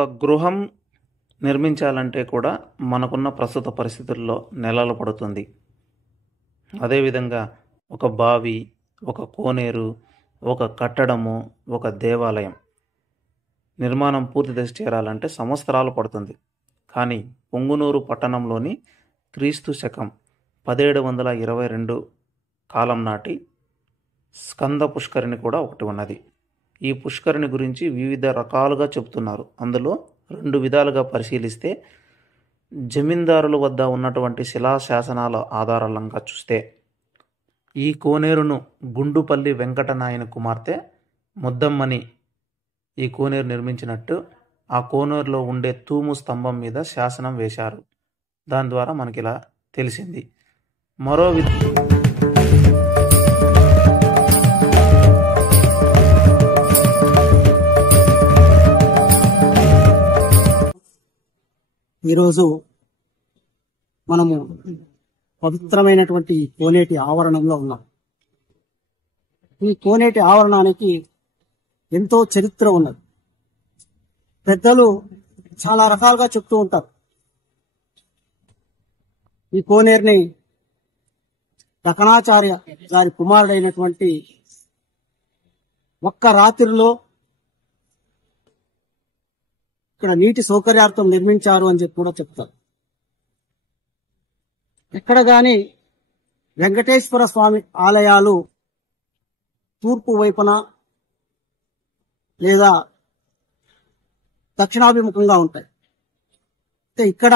ఒక గృహం నిర్మించాలంటే కూడా మనకున్న ప్రస్తుత పరిస్థితుల్లో నెలలు పడుతుంది. అదేవిధంగా ఒక బావి, ఒక కోనేరు, ఒక కట్టడము, ఒక దేవాలయం నిర్మాణం పూర్తి దశ చేరాలంటే సంవత్సరాలు పడుతుంది. కానీ పొంగునూరు పట్టణంలోని క్రీస్తు శకం 1722 కాలం నాటి స్కంద పుష్కరిణి కూడా ఒకటి ఉన్నది. ఈ పుష్కరిణి గురించి వివిధ రకాలుగా చెబుతున్నారు. అందులో 2 విధాలుగా పరిశీలిస్తే, జమీందారుల వద్ద ఉన్నటువంటి శిలాశాసనాల ఆధారంగా చూస్తే ఈ కోనేరును గుండుపల్లి వెంకటనాయన కుమార్తె ముద్దమ్మని ఈ కోనేరు నిర్మించినట్టు ఆ కోనేరులో ఉండే తూము స్తంభం మీద శాసనం వేశారు. దాని ద్వారా మనకిలా తెలిసింది. మరో ఈరోజు మనము పవిత్రమైనటువంటి కోనేటి ఆవరణంలో ఉన్నాం. ఈ కోనేటి ఆవరణానికి ఎంతో చరిత్ర ఉన్నది. పెద్దలు చాలా రకాలుగా చెప్తూ ఉంటారు. ఈ కోనేరుని రకణాచార్య గారి కుమారుడైనటువంటి ఒక్క రాత్రిలో ఇక్కడ నీటి సౌకర్యార్థం నిర్మించారు అని చెప్పి కూడా చెప్తారు. ఎక్కడ గాని వెంకటేశ్వర స్వామి ఆలయాలు తూర్పు వైపున లేదా దక్షిణాభిముఖంగా ఉంటాయి. అయితే ఇక్కడ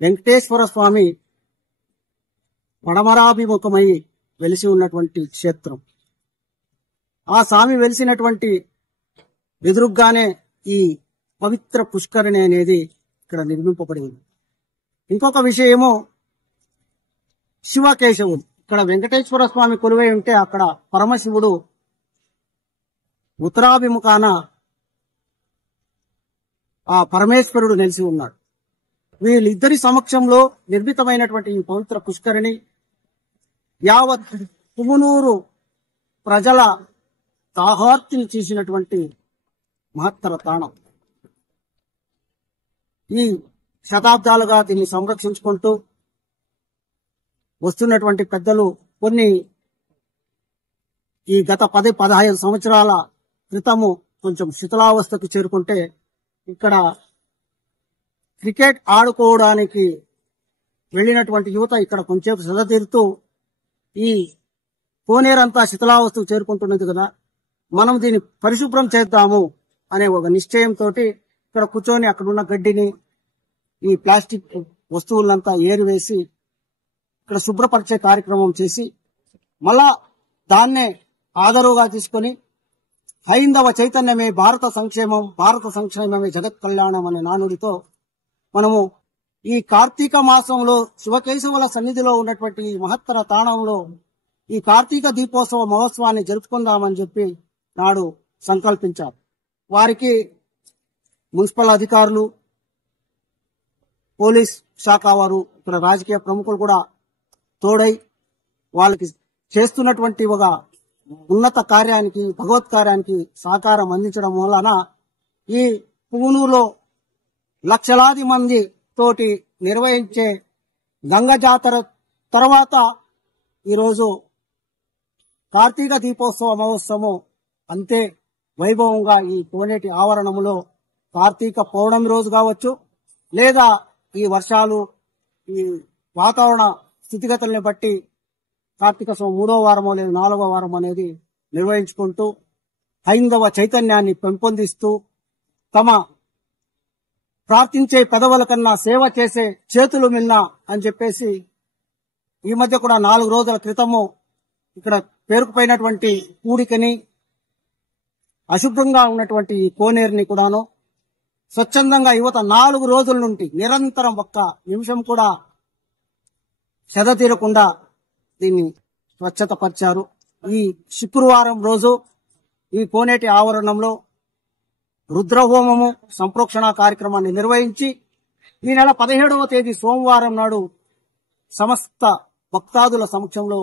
వెంకటేశ్వర స్వామి పడమరాభిముఖమై వెలిసి ఉన్నటువంటి క్షేత్రం. ఆ స్వామి వెలిసినటువంటి ఎదురుగ్గానే ఈ పవిత్ర పుష్కరిణి అనేది ఇక్కడ నిర్మింపబడింది. ఇంకొక విషయము, శివకేశవుడు. ఇక్కడ వెంకటేశ్వర స్వామి కొలువై ఉంటే అక్కడ పరమశివుడు ఉత్తరాభిముఖాన ఆ పరమేశ్వరుడు నిలిచి ఉన్నాడు. వీళ్ళిద్దరి సమక్షంలో నిర్మితమైనటువంటి ఈ పవిత్ర పుష్కరిణి యావత్ పుంగునూరు ప్రజల దాహార్తిని చేసినటువంటి మహత్తర తాణం. ఈ శతాబ్దాలుగా దీన్ని సంరక్షించుకుంటూ వస్తున్నటువంటి పెద్దలు కొన్ని ఈ గత 10-15 సంవత్సరాల క్రితము కొంచెం శిథిలావస్థకు చేరుకుంటే ఇక్కడ క్రికెట్ ఆడుకోవడానికి వెళ్ళినటువంటి యువత ఇక్కడ కొంచెంసేపు సద తీరుతూ ఈ కోనేరంతా శిథిలావస్థకు చేరుకుంటున్నది కదా, మనం దీన్ని పరిశుభ్రం చేద్దాము అనే ఒక నిశ్చయంతో ఇక్కడ కూర్చొని అక్కడున్న గడ్డిని, ఈ ప్లాస్టిక్ వస్తువులంతా ఏరివేసి ఇక్కడ శుభ్రపరిచే కార్యక్రమం చేసి మళ్ళా దాన్నే ఆదరుగా తీసుకొని హైందవ చైతన్యమే భారత సంక్షేమం, భారత సంక్షేమమే జగత్ కళ్యాణం అనే నానుడితో మనము ఈ కార్తీక మాసంలో శివకేశవుల సన్నిధిలో ఉన్నటువంటి ఈ మహత్తర తాణంలో ఈ కార్తీక దీపోత్సవ మహోత్సవాన్ని జరుపుకుందామని చెప్పి నాడు సంకల్పించారు. వారికి మున్సిపల్ అధికారులు, పోలీస్ శాఖ వారు, ఇక్కడ రాజకీయ ప్రముఖులు కూడా తోడై వాళ్ళకి చేస్తున్నటువంటి ఒక ఉన్నత కార్యానికి, భగవత్ కార్యానికి సహకారం అందించడం వలన ఈ పుంగునూరులో లక్షలాది మంది తోటి నిర్వహించే గంగ జాతర తర్వాత ఈరోజు కార్తీక దీపోత్సవ మహోత్సవం అంతే వైభవంగా ఈ కోనేటి ఆవరణములో కార్తీక పౌర్ణమి రోజు కావచ్చు, లేదా ఈ వర్షాలు, ఈ వాతావరణ స్థితిగతుల్ని బట్టి కార్తీక 3వ వారమో లేదా 4వ వారం అనేది నిర్వహించుకుంటూ హైందవ చైతన్యాన్ని పెంపొందిస్తూ తమ ప్రార్థించే పెదవుల కన్నా సేవ చేసే చేతులు మిన్న అని చెప్పేసి ఈ మధ్య కూడా 4 రోజుల క్రితము ఇక్కడ పేరుకుపోయినటువంటి కూడికని, అశుభ్రంగా ఉన్నటువంటి ఈ కోనేరుని కూడాను స్వచ్ఛందంగా యువత 4 రోజుల నుండి నిరంతరం ఒక్క నిమిషం కూడా సెద తీరకుండా దీన్ని స్వచ్ఛత పరిచారు. ఈ శుక్రవారం రోజు ఈ కోనేటి ఆవరణంలో రుద్రహోమము, సంప్రోక్షణ కార్యక్రమాన్ని నిర్వహించి ఈ నెల 17వ తేదీ సోమవారం నాడు సమస్త భక్తాదుల సమక్షంలో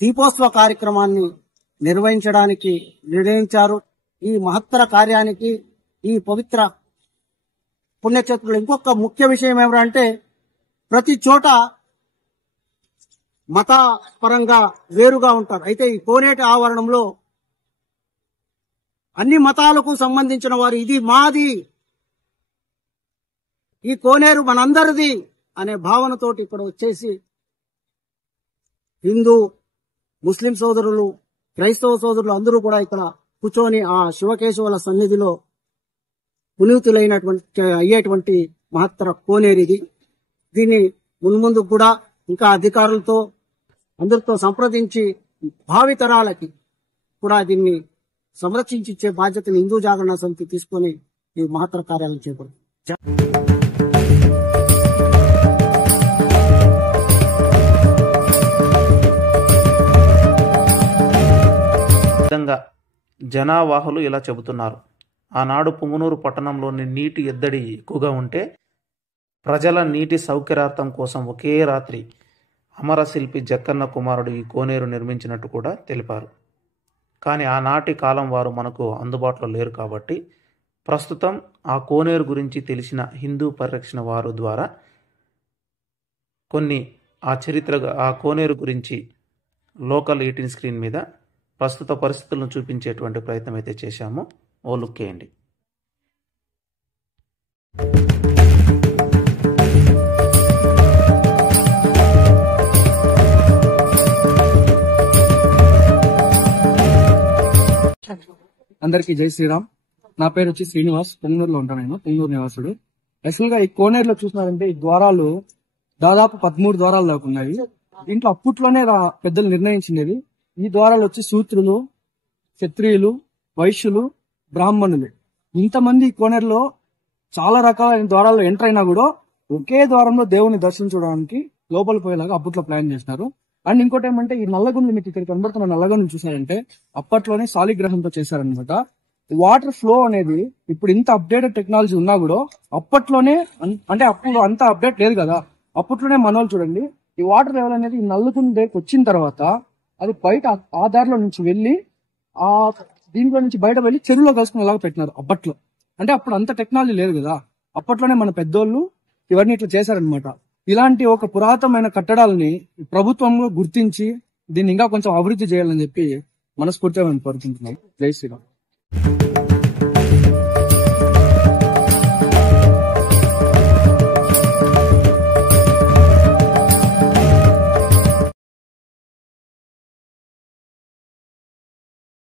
దీపోత్సవ కార్యక్రమాన్ని నిర్వహించడానికి నిర్ణయించారు. ఈ మహత్తర కార్యానికి ఈ పవిత్ర పుణ్యక్షేత్రంలో ఇంకొక ముఖ్య విషయం ఏమిటంటే ప్రతి చోట మత పరంగా వేరుగా ఉంటారు. అయితే ఈ కోనేటి ఆవరణంలో అన్ని మతాలకు సంబంధించిన వారు ఇది మాది, ఈ కోనేరు మనందరిది అనే భావనతోటి ఇక్కడ వచ్చేసి హిందూ, ముస్లిం సోదరులు, క్రైస్తవ సోదరులు అందరూ కూడా ఇక్కడ కూర్చొని ఆ శివకేశవుల సన్నిధిలో పునీతులైనటువంటి అయ్యేటువంటి మహత్తర కోనేరిది. దీన్ని మున్ముందు కూడా ఇంకా అధికారులతో అందరితో సంప్రదించి భావితరాలకి కూడా దీన్ని సంరక్షించే బాధ్యతను హిందూ జాగరణ సమితి తీసుకొని ఈ మహత్తర కార్యాలను చేపడుతుంది. విధంగా జనావాహులు ఇలా చెబుతున్నారు. ఆనాడు పుంగనూరు పట్టణంలోని నీటి ఎద్దడి ఎక్కువగా ఉంటే ప్రజల నీటి సౌకర్యార్థం కోసం ఒకే రాత్రి అమరశిల్పి జక్కన్న కుమారుడు ఈ కోనేరు నిర్మించినట్టు కూడా తెలిపారు. కానీ ఆనాటి కాలం వారు మనకు అందుబాటులో లేరు కాబట్టి ప్రస్తుతం ఆ కోనేరు గురించి తెలిసిన హిందూ పరిరక్షణ వారు ద్వారా కొన్ని ఆ కోనేరు గురించి లోకల్ 18 స్క్రీన్ మీద ప్రస్తుత పరిస్థితులను చూపించేటువంటి ప్రయత్నం అయితే చేశామో ఓ లుక్ వేయండి. అందరికీ జై శ్రీరామ్. నా పేరు వచ్చి శ్రీనివాస్. పొంగనూరులో ఉంటాను. నేను పొంగనూరు నివాసుడు. యాక్చువల్ గా ఈ కోనేరులో చూసినారంటే ఈ ద్వారాలు దాదాపు 13 ద్వారాలు దాకా ఉన్నాయి. దీంట్లో అప్పట్లోనే పెద్దలు నిర్ణయించినది ఈ ద్వారాలు వచ్చి శూద్రులు, క్షత్రియులు, వైశ్యులు, బ్రాహ్మణులు ఇంతమంది ఈ కోనేరులో చాలా రకాలైన ద్వారాల్లో ఎంటర్ అయినా కూడా ఒకే ద్వారంలో దేవుని దర్శించడానికి లోపల పోయేలాగా అప్పట్లో ప్లాన్ చేసినారు. అండ్ ఇంకోటి ఏమంటే ఈ నల్లగుండ్లు మీకు ఇక్కడ కనబడుతున్న నల్లగుండ్లు చూసారంటే అప్పట్లోనే సాలిగ్రహంతో చేశారనమాట. వాటర్ ఫ్లో అనేది ఇప్పుడు ఇంత అప్డేటెడ్ టెక్నాలజీ ఉన్నా కూడా అప్పట్లోనే అంటే అప్పుడు అంత అప్డేట్ లేదు కదా, అప్పట్లోనే మనోళ్ళు చూడండి ఈ వాటర్ లెవెల్ అనేది ఈ నల్లగుండ్ల దగ్గరికి వచ్చిన తర్వాత అది బయట ఆ దారిలో నుంచి వెళ్ళి ఆ దీంట్లో నుంచి బయట వెళ్ళి చెరువులో కలుసుకునేలాగా పెట్టినారు అప్పట్లో. అంటే అప్పుడు అంత టెక్నాలజీ లేదు కదా, అప్పట్లోనే మన పెద్దోళ్ళు ఇవన్నీ ఇట్లా చేశారనమాట. ఇలాంటి ఒక పురాతనమైన కట్టడాలని ప్రభుత్వంలో గుర్తించి దీన్ని ఇంకా కొంచెం అభివృద్ధి చేయాలని చెప్పి మనస్ఫూర్తిగా మేము కోరుకుంటున్నాం. జై శ్రీరామ్.